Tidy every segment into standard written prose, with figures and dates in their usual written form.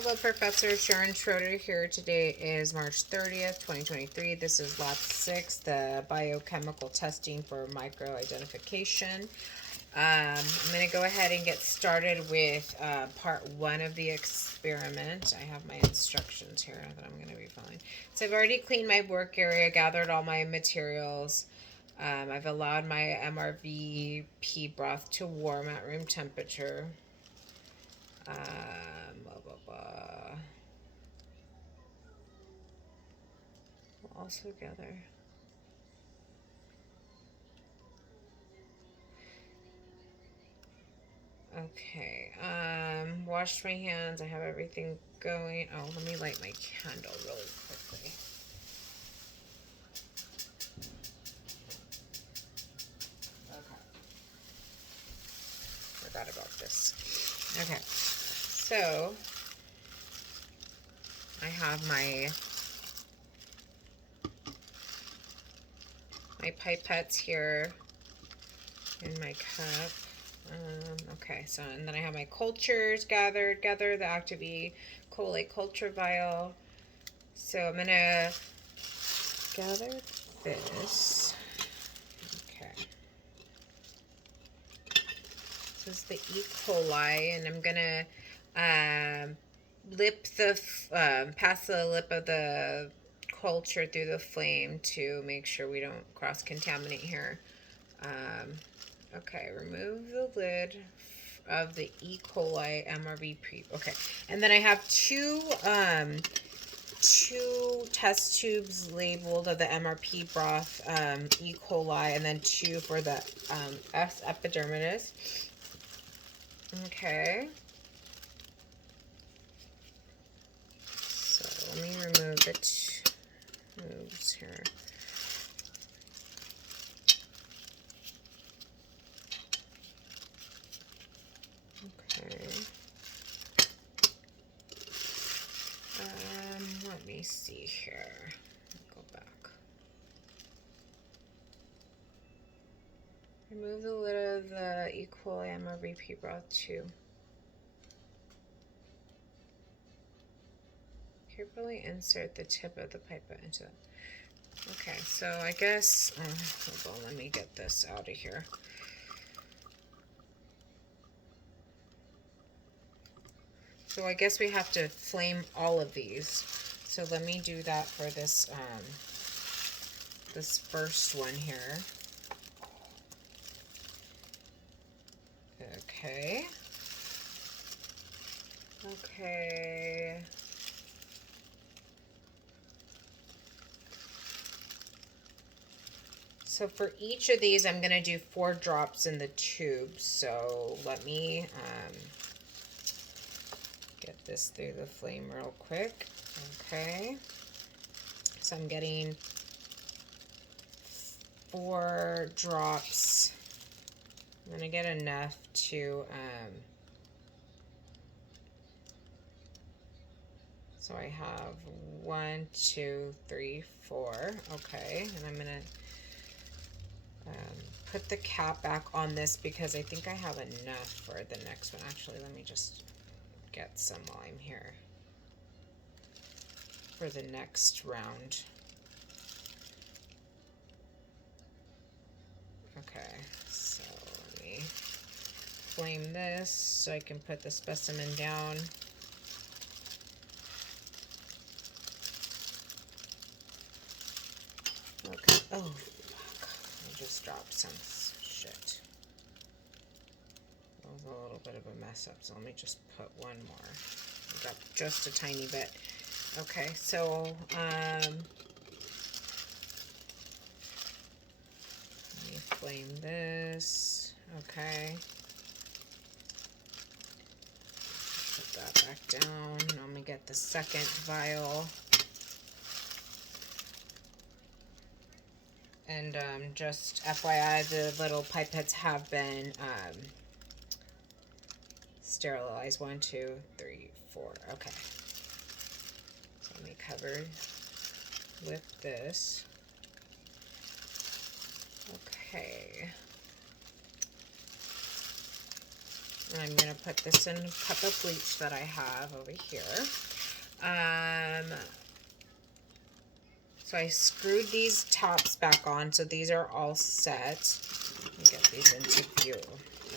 Hello, Professor Sharon Schroeder here. Today is March 30th, 2023. This is Lab 6, the biochemical testing for microidentification. I'm going to go ahead and get started with part 1 of the experiment. I have my instructions here that I'm going to be following. So I've already cleaned my work area, gathered all my materials. I've allowed my MRVP broth to warm at room temperature. Blah, blah, blah. We'll also gather. Okay, washed my hands. I have everything going. Oh, let me light my candle really quickly. Okay. Forgot about this. Okay, so I have my pipettes here in my cup. Okay, so and then I have my cultures gathered, the Active E. coli culture vial. So I'm gonna gather this. Okay. This is the E. coli, and I'm gonna pass the lip of the culture through the flame to make sure we don't cross contaminate here. Okay, remove the lid of the E. coli MRV. Okay, and then I have two test tubes labeled of the MRP broth, E. coli, and then two for the S. epidermidis. Okay. So let me remove the tubes here. Okay. Let me see here. Go back. Remove the lid of the E. coli MRVP broth too. Carefully insert the tip of the pipette into it. Okay, so I guess, hold on, let me get this out of here. So I guess we have to flame all of these. So let me do that for this, this first one here. Okay. Okay. So for each of these, I'm going to do 4 drops in the tube. So let me get this through the flame real quick. Okay. So I'm getting 4 drops. I'm going to get enough to, so I have 1, 2, 3, 4. Okay. And I'm going to put the cap back on this because I think I have enough for the next one. Actually, let me just get some while I'm here for the next round. Okay, so let me flame this so I can put the specimen down. Okay, oh fuck, I just dropped some shit. That was a little bit of a mess up, so let me just put one more. I got just a tiny bit. Okay, so let me flame this. Okay. Put that back down. Let me get the second vial. And just FYI, the little pipettes have been sterilized. 1, 2, 3, 4. Okay. So let me cover with this. Okay. And I'm going to put this in a cup of bleach that I have over here. So I screwed these tops back on, so these are all set. Let me get these into view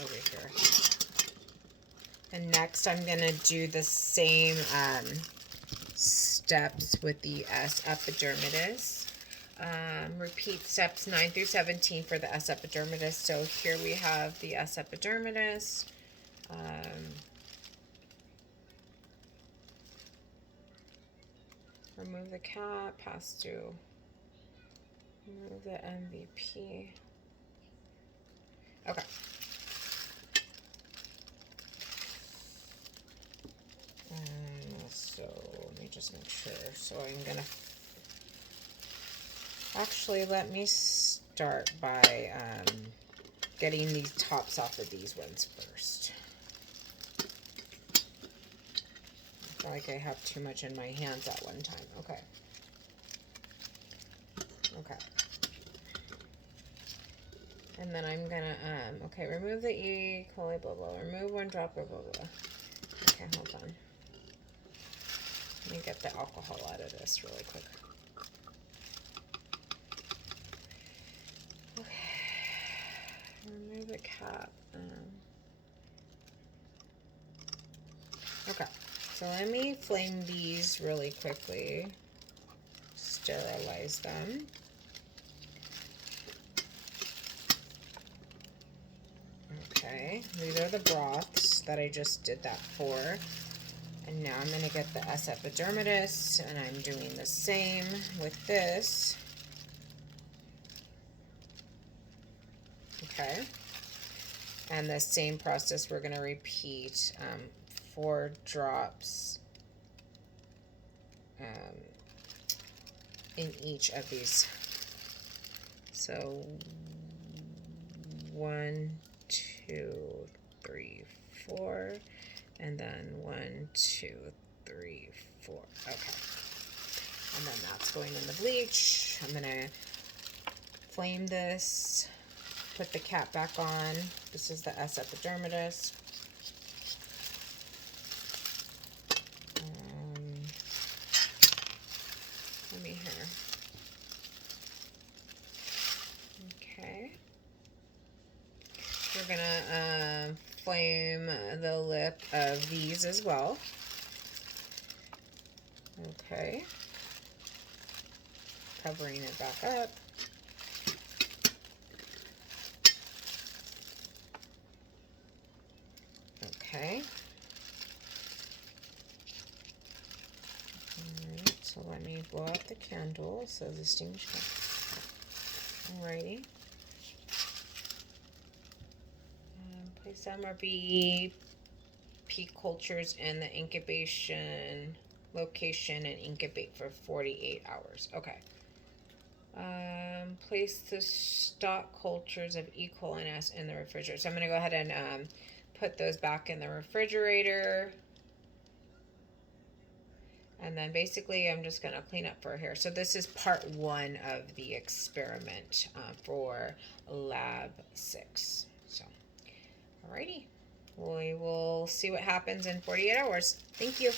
over here. And next I'm going to do the same steps with the S. epidermidis. Repeat steps 9 through 17 for the S. epidermidis. So here we have the S. epidermidis. Remove the cap, pass through. Remove the MVP. Okay. So let me just make sure. So I'm gonna actually let me start by getting these tops off of these ones first. I feel like I have too much in my hands at one time. Okay. Okay. And then I'm gonna okay, remove the E. coli, blah blah. Remove one dropper, blah blah. Okay, hold on. Let me get the alcohol out of this really quick. Okay. Remove the cap. Okay. So let me flame these really quickly. Sterilize them. Okay. These are the broths that I just did that for. And now I'm going to get the S. epidermidis, and I'm doing the same with this. Okay. And the same process we're going to repeat 4 drops in each of these. So 1, 2, 3, 4. And then 1, 2, 3, 4. Okay. And then that's going in the bleach. I'm going to flame this, put the cap back on. This is the S. epidermidis. Let me hear. Okay. We're going to flame the lip of these as well. Okay. Covering it back up. Okay. Alright, so let me blow out the candle so the steam should. Alrighty. Place MRB P cultures in the incubation location and incubate for 48 hours. Okay. Place the stock cultures of E. coli and S in the refrigerator. So I'm going to go ahead and put those back in the refrigerator. And then basically I'm just going to clean up for here. So this is part 1 of the experiment for lab 6. So, alrighty. We will see what happens in 48 hours. Thank you.